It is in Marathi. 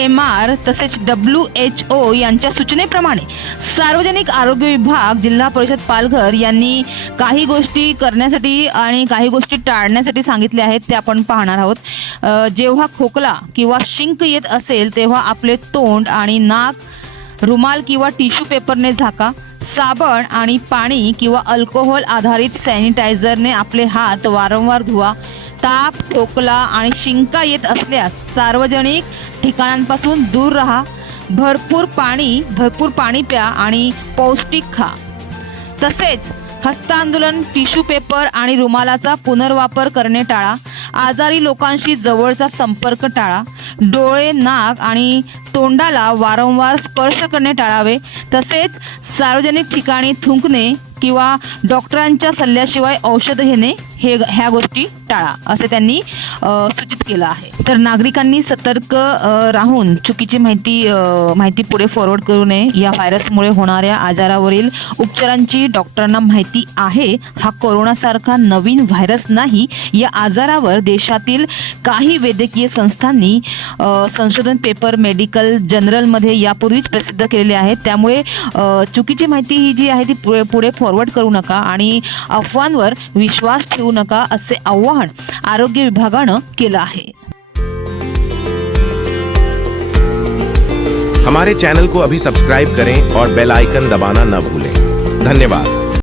ICMR तसेच WHO यांच्या सूचनेप्रमाणे सार्वजनिक आरोग्य विभाग, जिल्हा परिषद पालघर यांनी काही गोष्टी करण्यासाठी आणि काही गोष्टी टाळण्यासाठी सांगितले आहेत, ते आपण पाहणार आहोत। जेव्हा खोकला किंवा शिंक येत असेल तेव्हा आपले तोंड आणि नाक रुमाल किंवा टिश्यू पेपरने झाका। साबण आणि पाणी किंवा अल्कोहोल आधारित सॅनिटायझरने आपले हात वारंवार धुवा। ताप, खोकला आणि शिंका येत असल्यास सार्वजनिक ठिकाणांपासून दूर राहा। भरपूर पाणी प्या आणि पौष्टिक खा। तसेच हस्तांदोलन, टिश्यू पेपर आणि रुमालाचा पुनर्वापर करणे टाळा। आजारी लोकांशी जवळचा संपर्क टाळा। डोळे, नाक आणि तोंडाला वारंवार स्पर्श करणे टाळावे। तसेच सार्वजनिक ठिकाणी थुंकणे किंवा डॉक्टरांच्या सल्ल्याशिवाय औषध घेणे ह्या गोष्टी टाळा, असे त्यांनी सूचित केलं आहे। तर नागरिकांनी सतर्क राहून चुकीची माहिती पुढे फॉरवर्ड करू नये। या व्हायरसमुळे होणाऱ्या आजारावरील उपचारांची डॉक्टरांना माहिती आहे। हा कोरोनासारखा नवीन व्हायरस नाही। या आजारावर देशातील काही वैद्यकीय संस्थांनी संशोधन पेपर मेडिकल जर्नलमध्ये यापूर्वीच प्रसिद्ध केलेले आहेत। त्यामुळे चुकीची माहिती ही जी आहे ती पुढे फॉरवर्ड करू नका आणि अफवांवर विश्वास ठेवू नका, असे आवाहन आरोग्य विभागानं केलं आहे। हमारे चैनल को अभी सब्सक्राइब करें और बेल आइकन दबाना न भूलें। धन्यवाद।